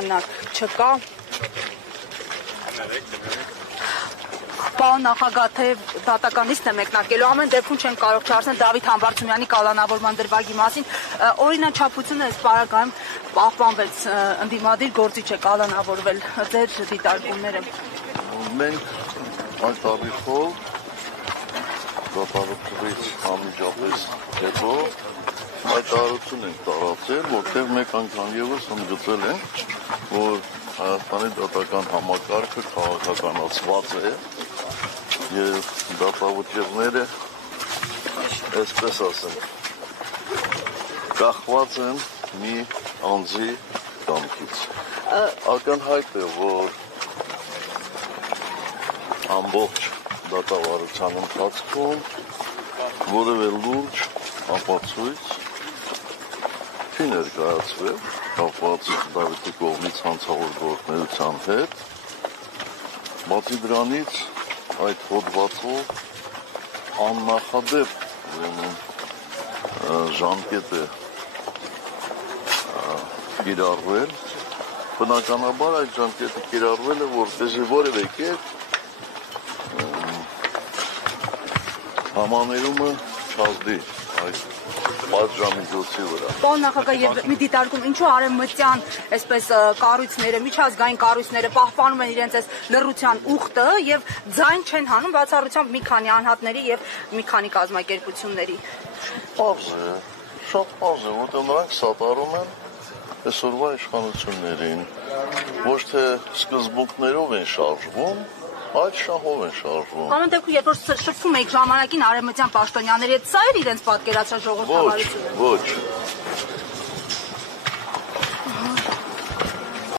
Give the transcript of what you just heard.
Չկա։ Պարոն նախագահ, թե դատականից է մեկնարկելու, ամեն դեպքում չեն կարող չարսեն Դավիթ Համբարձումյանի կալանավորման դրվագի մասին, օրինաչափությունը այս պարագայում պահպանվեց, ընդդիմադիր գործիչ է կալանավորվել, ձեր դիտարկումները։ Մենք այդ առիթով դատավարությունից անմիջապես հետո հայտարարություն ենք տարածել, որտեղ մեկ անգամ ևս ընդգծել ենք, որ Հայաստանի դատական համակարգը քաղաքականացված է եւ դատավճիռները, այսպես ասեմ, կախված են մի անձի կամքից։ Ակնհայտ է, որ ամբողջ դատավարության ընթացքում որևէ լուրջ ապացույց չի ներկայացվել կապված Դավիթի կողմից հանցավոր գործունեության հետ, բացի դրանից այդ հոդվածով աննախադեպ ժամկետ է կիրառվել, բնականաբար այդ ժամկետը կիրառվել է, որպեսզի որևէ կերպ համաներումը չազդի այդ պատժամիջոցի վրա։ Պարոն նախագահ, եւ մի դիտարկում, ինչու արևմտյան այսպես կառույցները, միջազգային կառույցները պահպանում են իրենց այս լռության ուխտը եւ ձայն չեն հանում բացառությամբ մի քանի անհատների եւ մի քանի կազմակերպությունների։ Շատ պարզ է, որտեղ նրանք սատարում են այսօրվա իշխանություններին, ոչ թե սկզբունքներով են շարժվում, այդ շահով են շարժվում։ Ամեն դեպքում, երբ որ շփվում եք ժամանակին արևմտյան պաշտոնյաների հետ, սա էր իրենց պատկերացրած ժողովրդավարությունը։ Ոչ,